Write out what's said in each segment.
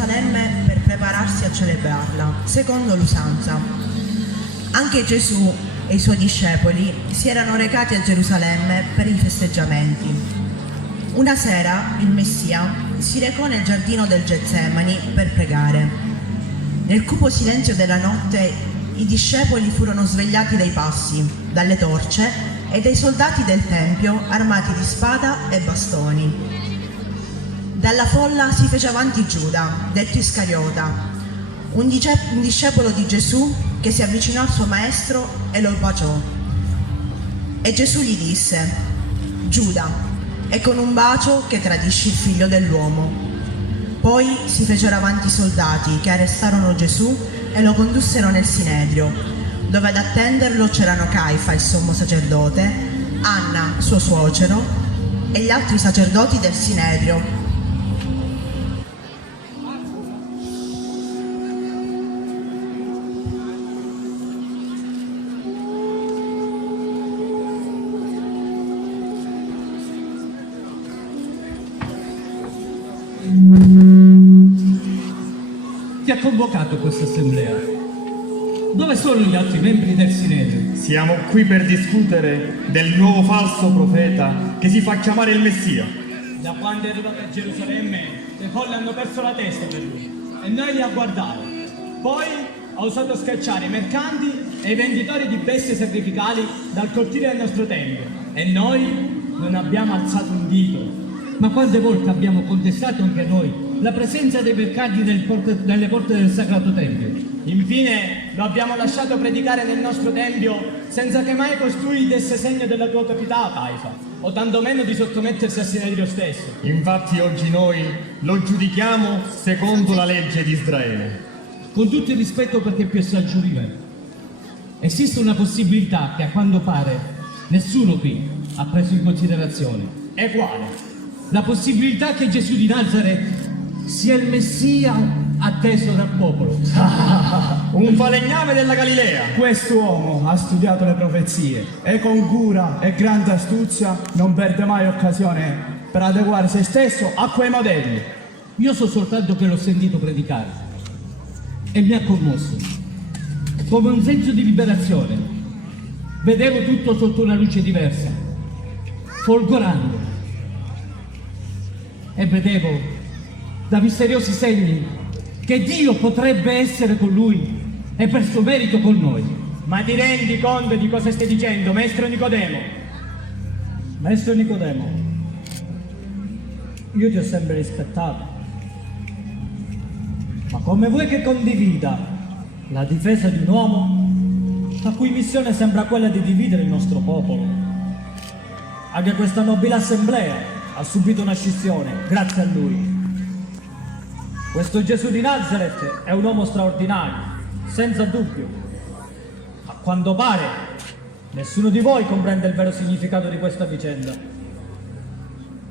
Gerusalemme per prepararsi a celebrarla, secondo l'usanza. Anche Gesù e i suoi discepoli si erano recati a Gerusalemme per i festeggiamenti. Una sera il Messia si recò nel giardino del Getsemani per pregare. Nel cupo silenzio della notte i discepoli furono svegliati dai passi, dalle torce e dai soldati del Tempio armati di spada e bastoni. Dalla folla si fece avanti Giuda, detto Iscariota, un discepolo di Gesù che si avvicinò al suo maestro e lo baciò. E Gesù gli disse: Giuda, è con un bacio che tradisci il figlio dell'uomo. Poi si fecero avanti i soldati che arrestarono Gesù e lo condussero nel Sinedrio, dove ad attenderlo c'erano Caifa, il sommo sacerdote, Anna, suo suocero, e gli altri sacerdoti del Sinedrio. Chi ha convocato questa assemblea? Dove sono gli altri membri del Sinedrio? Siamo qui per discutere del nuovo falso profeta che si fa chiamare il Messia. Da quando è arrivato a Gerusalemme, le folle hanno perso la testa per lui e noi li a guardare. Poi ha usato schiacciare i mercanti e i venditori di bestie sacrificali dal cortile del nostro tempio e noi non abbiamo alzato un dito. Ma quante volte abbiamo contestato anche noi la presenza dei mercanti nelle porte del Sacrato Tempio? Infine lo abbiamo lasciato predicare nel nostro tempio senza che mai costui desse segno della tua autorità, Caifa, o tantomeno di sottomettersi al Sinedrio stesso. Infatti oggi noi lo giudichiamo secondo la legge di Israele. Con tutto il rispetto per te più saggio rivelo, esiste una possibilità che a quanto pare nessuno qui ha preso in considerazione. E quale? La possibilità che Gesù di Nazareth sia il Messia atteso dal popolo. Un falegname della Galilea. Quest'uomo ha studiato le profezie e con cura e grande astuzia non perde mai occasione per adeguare se stesso a quei modelli. Io so soltanto che l'ho sentito predicare e mi ha commosso. Come un senso di liberazione. Vedevo tutto sotto una luce diversa, folgorante. E vedevo da misteriosi segni che Dio potrebbe essere con lui e per suo merito con noi. Ma ti rendi conto di cosa stai dicendo, maestro Nicodemo? Maestro Nicodemo, io ti ho sempre rispettato, ma come vuoi che condivida la difesa di un uomo la cui missione sembra quella di dividere il nostro popolo? Anche questa nobile assemblea ha subito una scissione grazie a lui. Questo Gesù di Nazareth è un uomo straordinario, senza dubbio. A quanto pare, nessuno di voi comprende il vero significato di questa vicenda.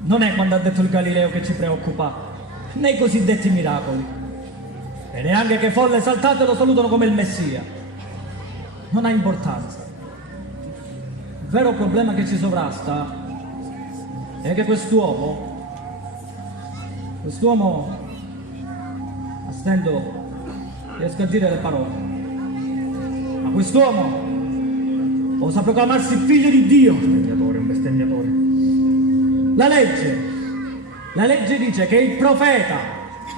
Non è quando ha detto il Galileo che ci preoccupa, né i cosiddetti miracoli, e neanche che folle esaltate lo salutano come il Messia. Non ha importanza. Il vero problema che ci sovrasta è che quest'uomo, a stento riesco a dire le parole, ma quest'uomo osa proclamarsi figlio di Dio. Un bestemmiatore. La legge dice che il profeta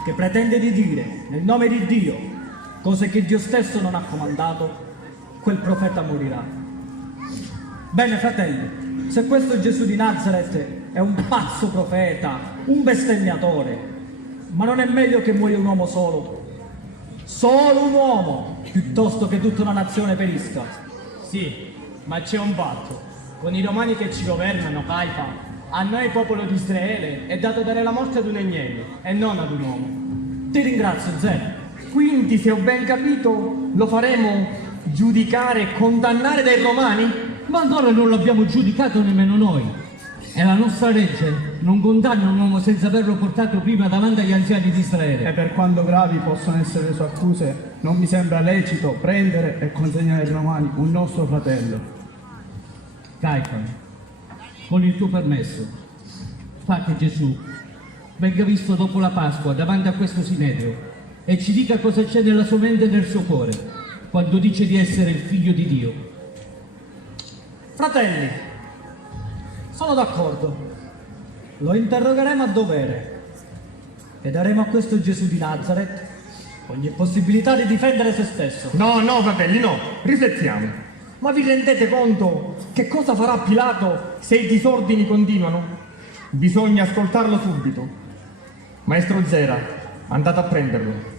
che pretende di dire nel nome di Dio cose che Dio stesso non ha comandato, quel profeta morirà. Bene, fratelli, se questo Gesù di Nazareth è un pazzo profeta, un bestemmiatore, ma non è meglio che muoia un uomo solo un uomo, piuttosto che tutta una nazione perisca? Sì, ma c'è un fatto. Con i romani che ci governano, Caifa, a noi popolo di Israele è dato dare la morte ad un agnello e non ad un uomo. Ti ringrazio, Zeno. Quindi, se ho ben capito, lo faremo giudicare e condannare dai romani? Ma ancora non l'abbiamo giudicato nemmeno noi. E la nostra legge non condanna un uomo senza averlo portato prima davanti agli anziani di Israele. E per quanto gravi possono essere le sue accuse, non mi sembra lecito prendere e consegnare ai romani un nostro fratello. Caifa, con il tuo permesso, fa che Gesù venga visto dopo la Pasqua davanti a questo Sinedrio e ci dica cosa c'è nella sua mente e nel suo cuore quando dice di essere il figlio di Dio. Fratelli, sono d'accordo. Lo interrogheremo a dovere e daremo a questo Gesù di Nazareth ogni possibilità di difendere se stesso. No, fratelli, no, riflettiamo. Ma vi rendete conto che cosa farà Pilato se i disordini continuano? Bisogna ascoltarlo subito. Maestro Zera, andate a prenderlo.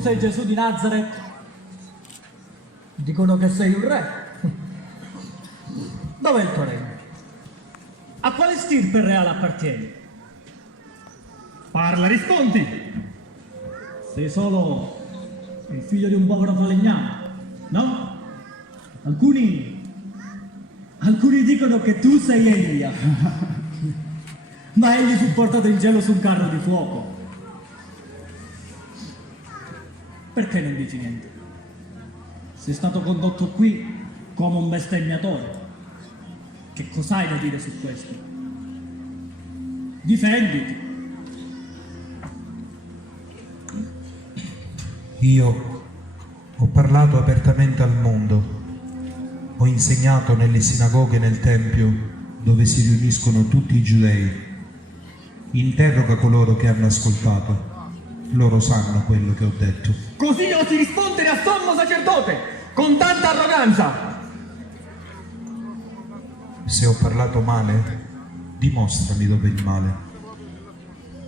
Sei Gesù di Nazareth? Dicono che sei un re. Dov'è il tuo regno? A quale stirpe reale appartieni? Parla, rispondi! Sei solo il figlio di un povero falegname, no? Alcuni dicono che tu sei Elia, ma egli fu portato in cielo su un carro di fuoco. Perché non dici niente? Sei stato condotto qui come un bestemmiatore. Che cos'hai da dire su questo? Difenditi. Io ho parlato apertamente al mondo, ho insegnato nelle sinagoghe e nel Tempio dove si riuniscono tutti i giudei. Interroga coloro che hanno ascoltato. Loro sanno quello che ho detto. Così osi rispondere a sommo sacerdote, con tanta arroganza! Se ho parlato male, dimostrami dove è il male.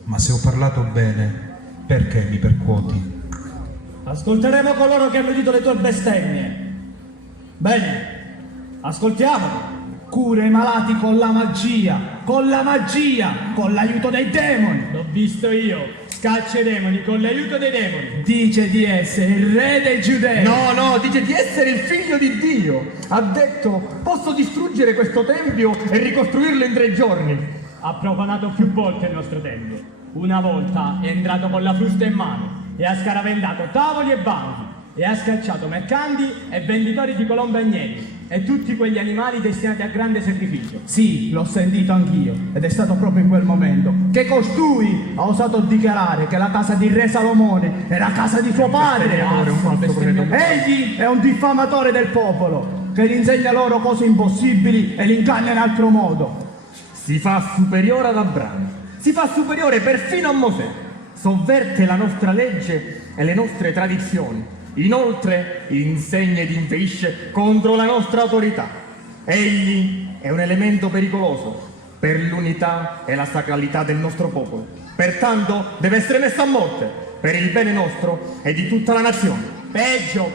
Ma se ho parlato bene, perché mi percuoti? Ascolteremo coloro che hanno udito le tue bestemmie. Bene, ascoltiamoli. Cura i malati con la magia, con l'aiuto dei demoni. L'ho visto io. Scaccia i demoni con l'aiuto dei demoni. Dice di essere il re dei giudei. No, dice di essere il figlio di Dio. Ha detto, posso distruggere questo tempio e ricostruirlo in 3 giorni. Ha profanato più volte il nostro tempio. Una volta è entrato con la frusta in mano e ha scaraventato tavoli e banchi e ha scacciato mercanti e venditori di colombe e agnelli e tutti quegli animali destinati a grande sacrificio. Sì, l'ho sentito anch'io, ed è stato proprio in quel momento che costui ha osato dichiarare che la casa di re Salomone era casa di suo padre. Egli è un diffamatore del popolo, che gli insegna loro cose impossibili e li inganna in altro modo. Si fa superiore ad Abramo, si fa superiore perfino a Mosè, sovverte la nostra legge e le nostre tradizioni. Inoltre insegna ed inveisce contro la nostra autorità. Egli è un elemento pericoloso per l'unità e la sacralità del nostro popolo. Pertanto deve essere messo a morte per il bene nostro e di tutta la nazione. Peggio!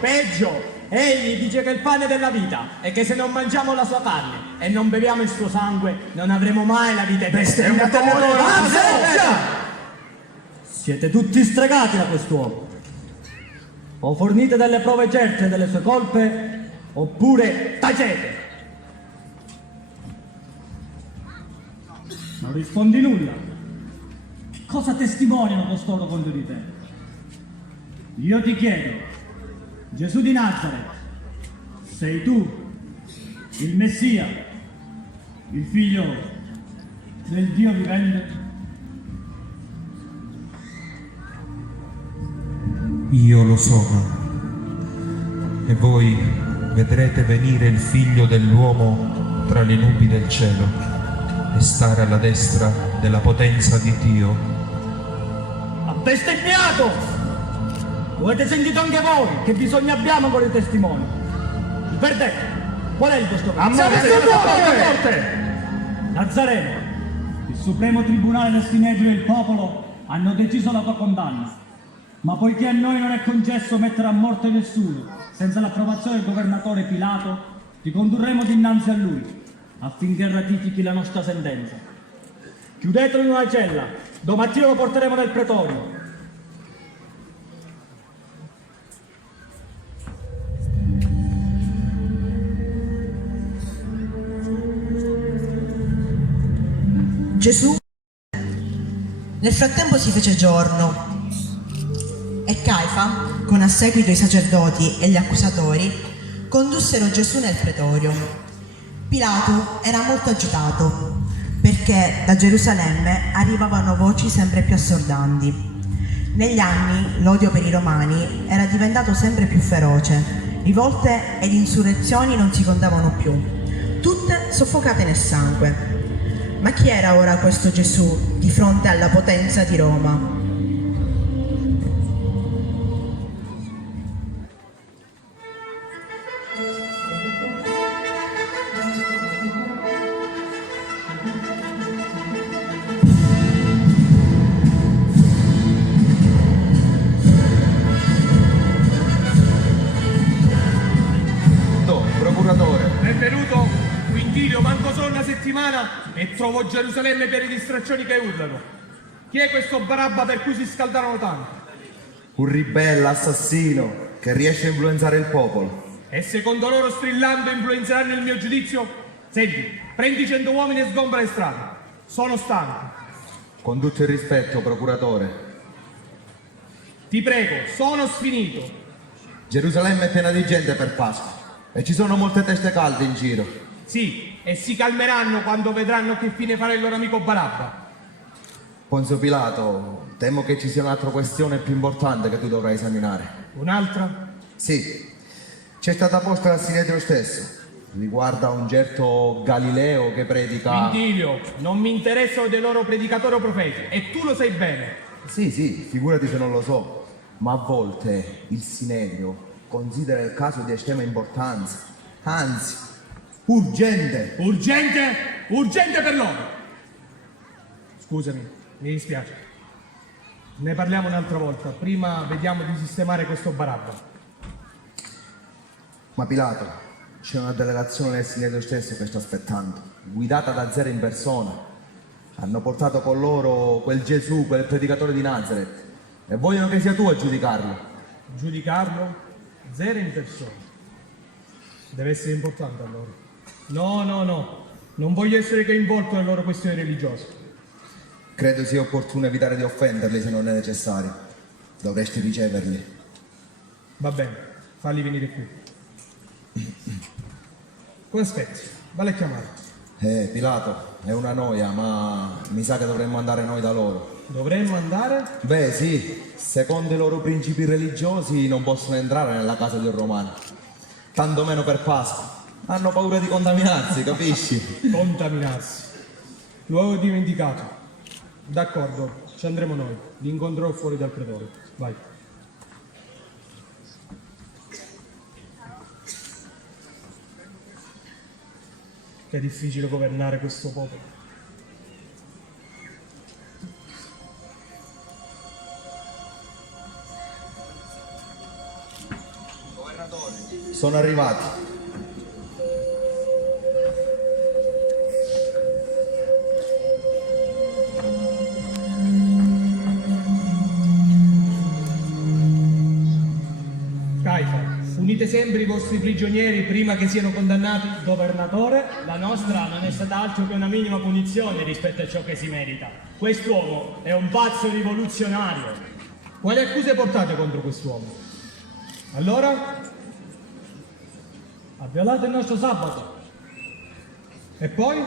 Egli dice che è il pane della vita e che se non mangiamo la sua carne e non beviamo il suo sangue non avremo mai la vita eterna. Siete tutti stregati da quest'uomo. O fornite delle prove certe delle sue colpe, oppure tacete. Non rispondi nulla. Che cosa testimoniano costoro contro di te? Io ti chiedo, Gesù di Nazareth, sei tu il Messia, il figlio del Dio vivente? Io lo sono, e voi vedrete venire il figlio dell'uomo tra le nubi del cielo e stare alla destra della potenza di Dio. Ha bestemmiato! Lo avete sentito anche voi, che bisogno abbiamo con i testimoni. Perdete, qual è il vostro caso? A morte! Nazareno, il Supremo Tribunale del Sinedrio e il popolo hanno deciso la tua condanna. Ma poiché a noi non è concesso mettere a morte nessuno senza l'approvazione del governatore Pilato, ti condurremo dinanzi a lui affinché ratifichi la nostra sentenza. Chiudetelo in una cella, domattina lo porteremo nel pretorio. Gesù nel frattempo si fece giorno e Caifa, con a seguito i sacerdoti e gli accusatori, condussero Gesù nel pretorio. Pilato era molto agitato perché da Gerusalemme arrivavano voci sempre più assordanti. Negli anni l'odio per i romani era diventato sempre più feroce, rivolte ed insurrezioni non si contavano più, tutte soffocate nel sangue. Ma chi era ora questo Gesù di fronte alla potenza di Roma? Procuratore. Benvenuto, Quintilio, manco solo una settimana e trovo Gerusalemme piena di straccioni che urlano. Chi è questo Barabba per cui si scaldarono tanto? Un ribelle assassino che riesce a influenzare il popolo. E secondo loro strillando influenzeranno il mio giudizio? Senti, prendi 100 uomini e sgombra le strade. Sono stanco. Con tutto il rispetto, procuratore. Ti prego, sono sfinito. Gerusalemme è piena di gente per Pasqua e ci sono molte teste calde in giro. Sì, e si calmeranno quando vedranno che fine farà il loro amico Barabba. Ponzio Pilato, temo che ci sia un'altra questione più importante che tu dovrai esaminare. Un'altra? Sì, c'è stata posta dal Sinedrio stesso. Riguarda un certo Galileo che predica... Quintilio, non mi interessano dei loro predicatori o profeti, e tu lo sai bene. Sì, figurati se non lo so. Ma a volte il Sinedrio considera il caso di estrema importanza, anzi, urgente. Urgente? Urgente per loro! Scusami, mi dispiace. Ne parliamo un'altra volta. Prima vediamo di sistemare questo Barabba. Ma Pilato, c'è una delegazione del Sinedrio stesso che sta aspettando, guidata da Zero in persona. Hanno portato con loro quel Gesù, quel predicatore di Nazareth, e vogliono che sia tu a giudicarlo. Giudicarlo? Zero in persona. Deve essere importante allora. No. Non voglio essere coinvolto nelle loro questioni religiose. Credo sia opportuno evitare di offenderli se non è necessario. Dovresti riceverli. Va bene, falli venire qui. Cosa aspetti? Vale a chiamare. Pilato, è una noia, ma mi sa che dovremmo andare noi da loro. Dovremmo andare? Beh, sì, secondo i loro principi religiosi non possono entrare nella casa di un romano. Tanto meno per Pasqua. Hanno paura di contaminarsi, capisci? Contaminarsi. Lo avevo dimenticato. D'accordo, ci andremo noi. Li incontrerò fuori dal pretorio. Vai. Che è difficile governare questo popolo. Sono arrivati. Caifa, punite sempre i vostri prigionieri prima che siano condannati? Governatore, La nostra non è stata altro che una minima punizione rispetto a ciò che si merita. Quest'uomo è un pazzo rivoluzionario. Quali accuse portate contro quest'uomo? Allora? ha violato il nostro sabato, E poi?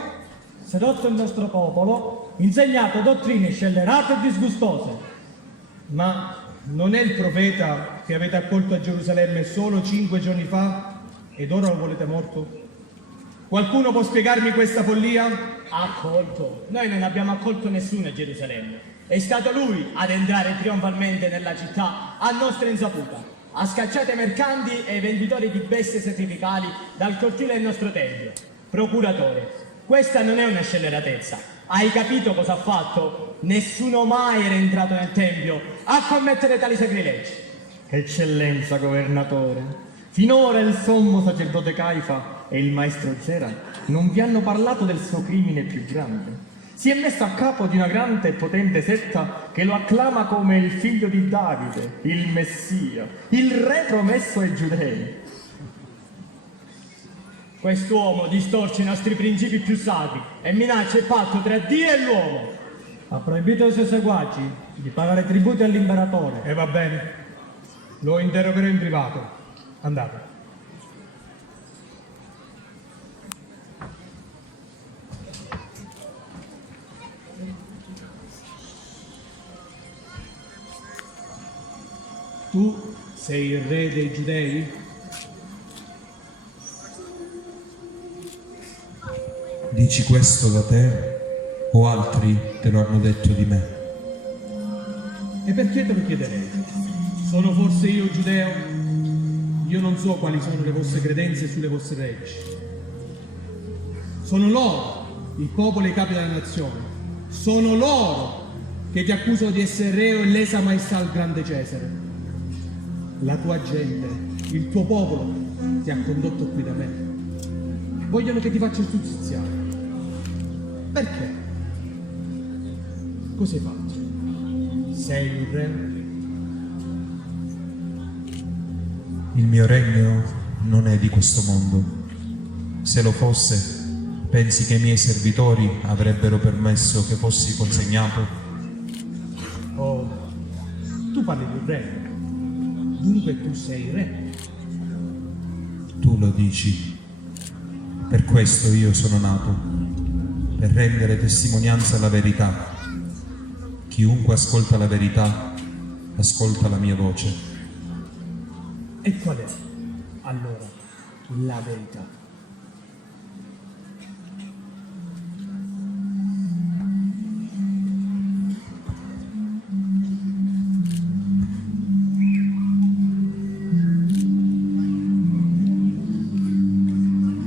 sedotto il nostro popolo, insegnato dottrine scellerate e disgustose. Ma non è il profeta che avete accolto a Gerusalemme solo 5 giorni fa ed ora lo volete morto? Qualcuno può spiegarmi questa follia? Accolto? Noi non abbiamo accolto nessuno a Gerusalemme. È stato lui ad entrare trionfalmente nella città a nostra insaputa. Ha scacciato i mercanti e i venditori di bestie sacrificali dal cortile del nostro tempio. Procuratore, questa non è una scelleratezza. Hai capito cosa ha fatto? Nessuno mai era entrato nel tempio a commettere tali sacrilegi. Eccellenza, governatore, Finora il sommo sacerdote Caifa e il maestro Zera non vi hanno parlato del suo crimine più grande. Si è messo a capo di una grande e potente setta che lo acclama come il figlio di Davide, il Messia, il re promesso ai giudei. Quest'uomo distorce i nostri principi più sacri e minaccia il patto tra Dio e l'uomo. Ha proibito ai suoi seguaci di pagare tributi all'imperatore. E va bene, lo interrogherò in privato. Andate. Tu sei il re dei Giudei? Dici questo da te o altri te lo hanno detto di me? E perché te lo chiederei? Sono forse io giudeo? Io non so quali sono le vostre credenze sulle vostre leggi. Sono loro, il popolo e i capi della nazione. Sono loro che ti accusano di essere reo e lesa maestà al grande Cesare. La tua gente, il tuo popolo ti ha condotto qui da me. Vogliono che ti faccia giustiziare. Perché? Cosa hai fatto? Sei un re? Il mio regno non è di questo mondo. Se lo fosse, pensi che i miei servitori avrebbero permesso che fossi consegnato? Oh, tu parli di un re. Dunque tu sei re. Tu lo dici. Per questo io sono nato, per rendere testimonianza alla verità. Chiunque ascolta la verità, ascolta la mia voce. E qual è allora la verità?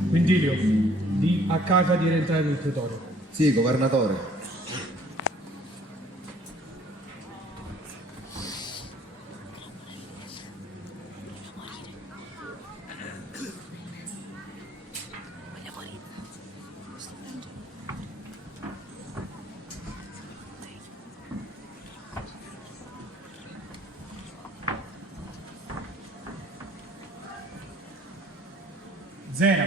Quindilio, di a casa di rientrare nel pretorio. Sì, governatore. Zera,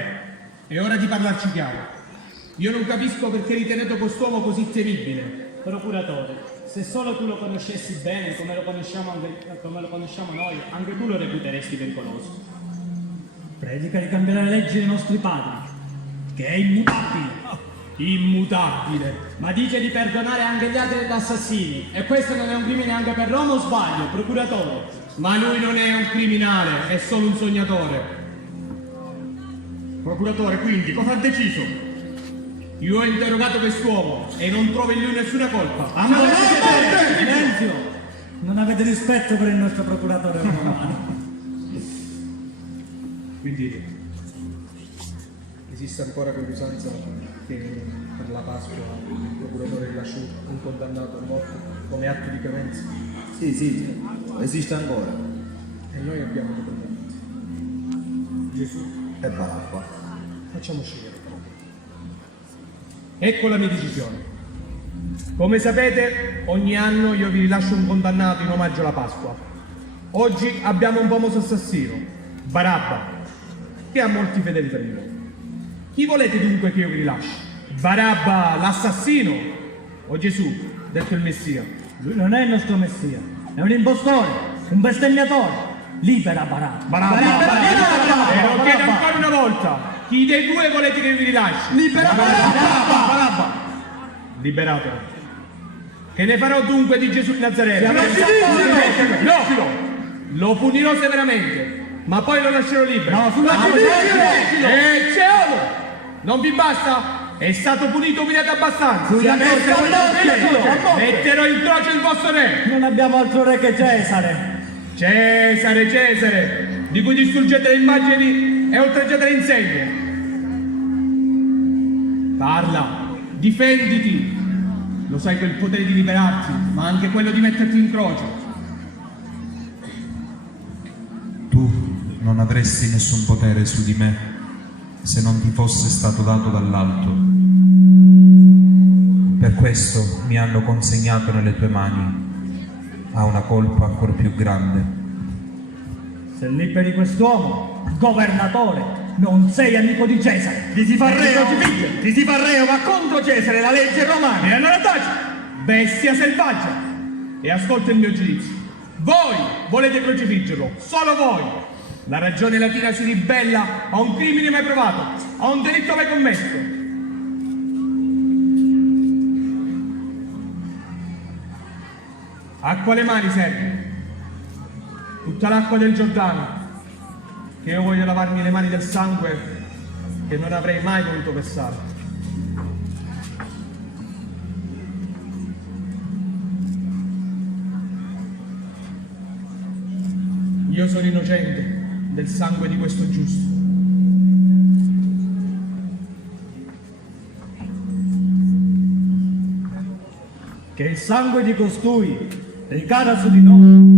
è ora di parlarci chiaro. Io non capisco perché ritenete quest'uomo così temibile. Procuratore, se solo tu lo conoscessi bene come lo conosciamo noi, anche tu lo reputeresti pericoloso. Predica di cambiare le leggi dei nostri padri, che è immutabile. Immutabile. Ma dice di perdonare anche gli altri assassini. E questo non è un crimine anche per Roma o sbaglio, procuratore? Ma lui non è un criminale, è solo un sognatore. Procuratore, quindi, cosa ha deciso? Io ho interrogato quest'uomo e non trovo in lui nessuna colpa. Silenzio! Non avete rispetto per il nostro procuratore romano. Quindi esiste ancora quell'usanza che per la Pasqua il procuratore rilascia un condannato a morte come atto di clemenza. Sì, esiste ancora. E noi abbiamo dei condannati. Gesù. E Barabba. Facciamo scegliere. Ecco la mia decisione. Come sapete, ogni anno io vi rilascio un condannato in omaggio alla Pasqua. Oggi abbiamo un famoso assassino, Barabba, che ha molti fedeli per lui. Chi volete dunque che io vi rilasci? Barabba, l'assassino, o Gesù, detto il Messia? Lui non è il nostro messia, è un impostore, un bestemmiatore. Libera Barabba. E lo chiedo ancora una volta. Chi dei due volete che vi rilasci? Libera Barabba! Liberatelo. Che ne farò dunque di Gesù di Nazaretto? No! Lo punirò severamente, ma poi lo lascerò libero. No, sulla E Ceolo! Non vi basta? È stato punito, umiliato abbastanza. Metterò in croce il vostro re. Non abbiamo altro re che Cesare. Cesare, di cui distruggete le immagini e oltraggiate le insegne. Parla, difenditi. Lo sai che hai il potere di liberarti, ma anche quello di metterti in croce. Tu non avresti nessun potere su di me se non ti fosse stato dato dall'alto. Per questo mi hanno consegnato nelle tue mani a una colpa ancora più grande. Se liberi quest'uomo, governatore, non sei amico di Cesare. Ti si fa reo, ma contro Cesare la legge romana. E allora taci, bestia selvaggia, e ascolta il mio giudizio. Voi volete crocifiggerlo, solo voi. La ragione latina si ribella a un crimine mai provato, a un delitto mai commesso. A quale mani serve? Tutta l'acqua del Giordano, che io voglio lavarmi le mani del sangue che non avrei mai voluto versare. Io sono innocente del sangue di questo giusto. Che il sangue di costui ricada su di noi